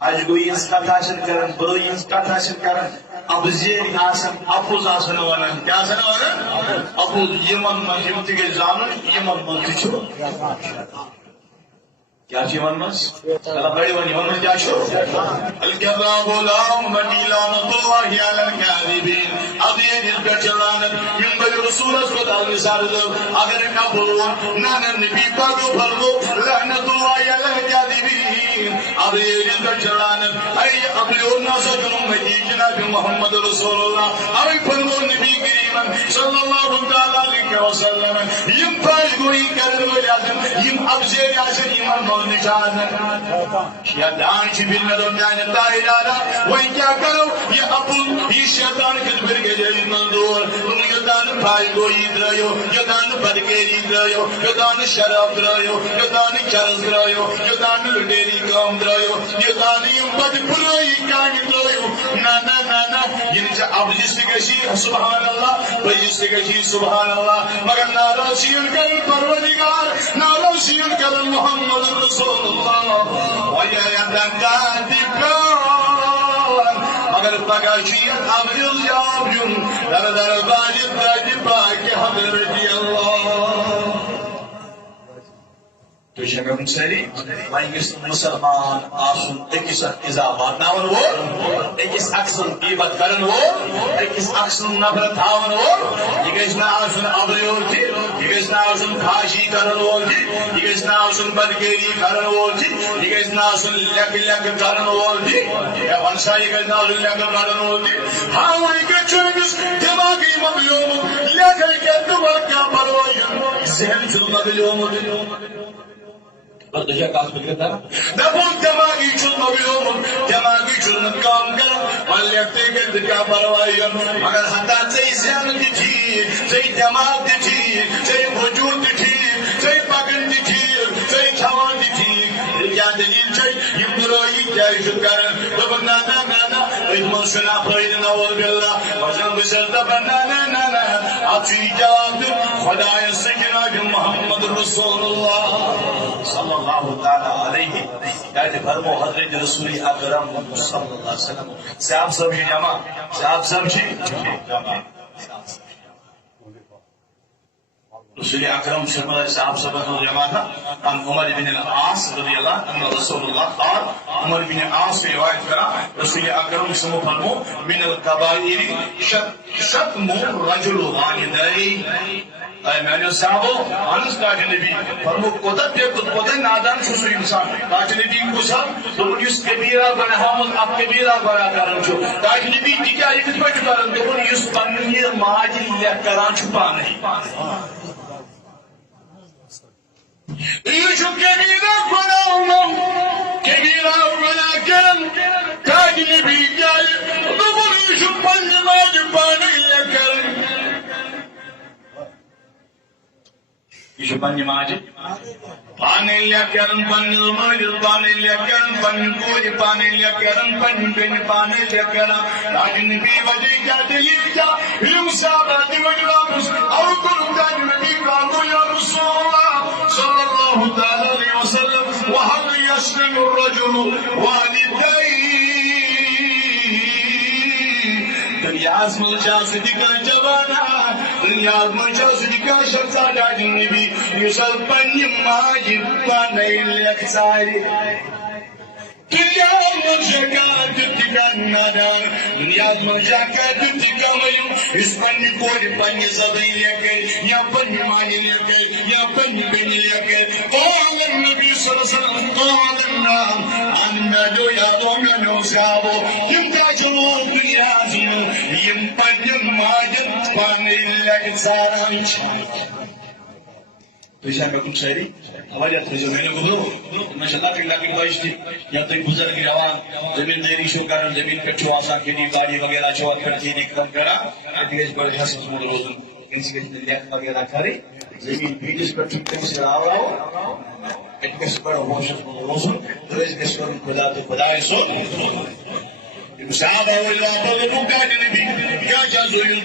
آج گوئی اس کتھ آسن کرن برئی اس کتھ آسن کرن اب زیر آسن اپوز آسن ونن کیا آسن ونن اپوز یمن من یم تہ گئی زانن یمن من تہ چھو کیا چھ یمن من اللہ بڑی ون یمن من کیا چھو الکذاب غلام لعنت اللہ علی الکاذبین اب یہ دل پر چلانت من بر رسول صلی اللہ علیہ وسلم اگر نہ بولو نہ نبی پاک فرمو لعنت اللہ علی الکاذبین اب یہ دل پر چلانت اے ابلیو ناصر امتی جناب محمد رسول اللہ اب فرمو نبی کریم صلی اللہ علیہ وسلم یم پاش گوئی کرن ولی اعظم یم ابزیر آسن ایمان نشان یا دان چھ بن میں دان تاہرا وہ کیا کرو یہ ابو یہ شیطان کے بر کے جے منظور تم یہ دان پائی گوئی درایو یہ دان بدکیری درایو یہ دان شراب درایو یہ دان چرس درایو یہ دان لٹیری کام درایو یہ دان بد برائی کام درایو نا یہ چھ اب جس کے سبحان اللہ بجس کے سبحان اللہ مگر ناراضی کر پروردگار ناراضی کر محمد رسول اللہ مگر پگاشیت ابریل جابجن در باجد دادی پاک حضرت اللہ تو شکر سری وائنگس مسلمان آسن اکس اضافات ناون وہ اکس اکسن قیبت کرن وہ اکس اکسن نفرت ہاون وہ یہ گیس نا آسن ابریل تھی یہ گیس نا آسن کھاشی کرن وہ تھی یہ گیس نا آسن بدگیری کرن وہ تھی یہ گیس نا آسن لک کرن وہ تھی یا ونسا یہ گیس نا آسن لک کرن وہ تھی ہاں وہی کہ چونگس دماغی مغلوم لک دماغ کیا پروائی ذہن چل مغلوم بردشہ کاس بکر تھا دبون دماغی چل مغلوم دماغی چل کام کر من لیکتے کہ دکا پروائی مگر حتی چاہی ذہن دی تھی چاہی دماغ دی تھی چاہی وجود دی تھی چاہی پکن دی تھی چاہی کھوان دی تھی کیا دلیل چاہی یہ برائی کیا عشق کرن دبن نا ادمن شنا پرید نوال باللہ وزن بسر دبن نا اب چوی جواب دے خدای سکنہ محمد رسول اللہ صلی اللہ تعالی علیہ کہتے فرمو حضرت رسول اکرم صلی اللہ علیہ وسلم سے آپ سب ہی جمع سے آپ سب ہی جمع رسول اکرم صلی اللہ علیہ وسلم صحابہ جمع تھا عن عمر بن العاص رضی اللہ عنہ رسول اللہ قال عمر بن العاص سے روایت کرا رسول اکرم صلی اللہ علیہ وسلم من القبائر شتم رجل والدی اے میں صحابو انس کاج نبی فرمو قدرت تے قدرت نادان چھو انسان کاج نبی کو سب تو اس کبیرہ گناہوں اب کبیرہ گناہ کرن چھو کاج نبی کیا ایک پٹ کرن تو اس پنی ماج لے کران چھپا نہیں یہ جو کبیرہ گناہ کرن کاج نبی جائے تو اس پنی ماج پانی لے کرن یہ پنی ماج پانی لے کرن پنی ماج پانی لے کرن پنی کوئی پانی لے کرن پنی بین پانی لے کرن کاج نبی وجہ کیا دلیل کیا علم صاحب دی وجہ اور کل کاج نبی کہا یا رسول اللہ صلی اللہ تعالی علیہ وسلم وحل یشتم الرجل والدی دنیا ملچا صدقہ جوانا دنیا ملچا صدقہ شخصا کاج نبی یسل پنی ماج پانی لے ساری دنیا مرجعات تکانادار دنیا مرجعات تکامل اس پنی کوئی پنی زبری لیکن یا پنی مانی لیکن یا پنی بینی لیکن قال النبی صلی اللہ علیہ وسلم قال النام انمدو یا دومنو صحابو یم تاجرون دنیا زنو یم پنی ماجد پانی لیکن سارانچ تو اس میں کچھ شاعری ہماری اتنے جو میں نے گزرو ماشاءاللہ کہ لاکھ بائش تھی یا تو گزر گیا روان زمین دیری شو کرن زمین پہ چھو آسان کی گاڑی وغیرہ چھو کرتی نکلن کرا دیش بڑے حسن مول روزن انسی کے لیاقت وغیرہ کھاری زمین بیجس پر چھکتے سے آ رہا ہو ایک سے بڑا حسن مول روزن تو اس کے سر خدا تو خدا ہے سو صحابہ اللہ پر لوکا جنبی کیا چاہو